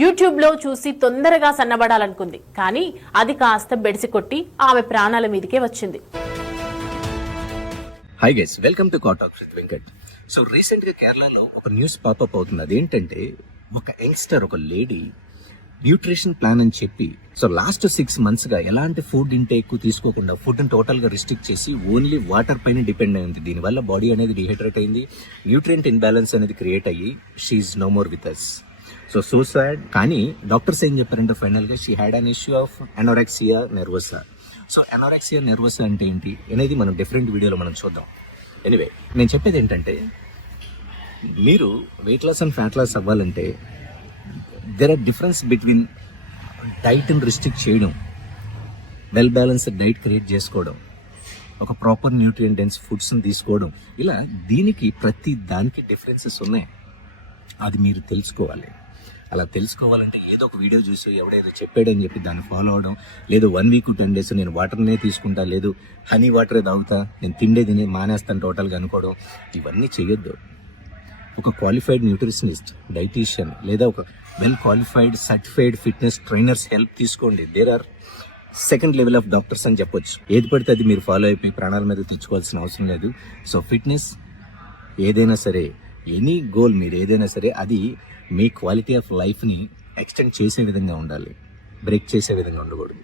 యూట్యూబ్లో చూసి తొందరగా సన్నబడాలనుకుంది. కానీ అది కాస్త బెడిసి కొట్టి ఆమె ప్రాణాల మీదకే వచ్చింది. హాయ్ గైస్, వెల్కమ్ టు కాటాక్ విత్ వెంకట్. సో రీసెంట్ గా కేరళలో ఒక న్యూస్ పాపప్ అవుతుంది. అదేంటంటే ఒక యంగ్స్టర్, ఒక లేడీ న్యూట్రిషన్ ప్లాన్ అని చెప్పి లాస్ట్ 6 months గా ఎలాంటి ఫుడ్ ఇంటేక్ తీసుకోకుండా ఫుడ్ టోటల్ గా రిస్ట్రిక్ట్ చేసి ఓన్లీ వాటర్ పైన డిపెండ్ అయింది. దీనివల్ల బాడీ అనేది డిహైడ్రేట్ అయింది, న్యూట్రియంట్ ఇన్బ్యాలెన్స్ అనేది క్రియేట్ అయ్యి she's no more with us. So sad. కానీ డాక్టర్స్ ఏం చెప్పారంటే ఫైనల్ గా she had an issue of anorexia nervosa. So anorexia nervosa అంటే ఏంటి అనేది మనం డిఫరెంట్ వీడియోలో మనం చూద్దాం. ఎనీవే, నేను చెప్పేది ఏంటంటే మీరు weight loss and fat loss అవ్వాలంటే దెర్ ఆర్ డిఫరెన్స్ బిట్వీన్ డైట్ని రిస్ట్రిక్ట్ చేయడం, వెల్ బ్యాలెన్స్డ్ డైట్ క్రియేట్ చేసుకోవడం, ఒక ప్రాపర్ న్యూట్రియంట్ డెన్స్ ఫుడ్స్ని తీసుకోవడం. ఇలా దీనికి ప్రతి దానికి డిఫరెన్సెస్ ఉన్నాయి. అది మీరు తెలుసుకోవాలి. అలా తెలుసుకోవాలంటే ఏదో ఒక వీడియో చూసి ఎవడైతే చెప్పాడని చెప్పి దాన్ని ఫాలో అవడం, లేదు 1 week 10 days నేను వాటర్నే తీసుకుంటా, లేదు హనీ వాటరే తాగుతా, నేను తిండి మానేస్తాను టోటల్గా అనుకోవడం, ఇవన్నీ చేయొద్దు. ఒక క్వాలిఫైడ్ న్యూట్రిషనిస్ట్, డైటీషియన్ లేదా ఒక well qualified certified fitness trainers help తీసుకోండి. There are second level of doctors అని చెప్పొచ్చు. ఏది పడితే అది మీరు ఫాలో అయిపోయి ప్రాణాల మీద తెచ్చుకోవాల్సిన అవసరం లేదు. సో ఫిట్నెస్ ఏదైనా సరే, ఎనీ గోల్ మీరు ఏదైనా సరే, అది మీ క్వాలిటీ ఆఫ్ లైఫ్ని ఎక్స్టెండ్ చేసే విధంగా ఉండాలి, బ్రేక్ చేసే విధంగా ఉండకూడదు.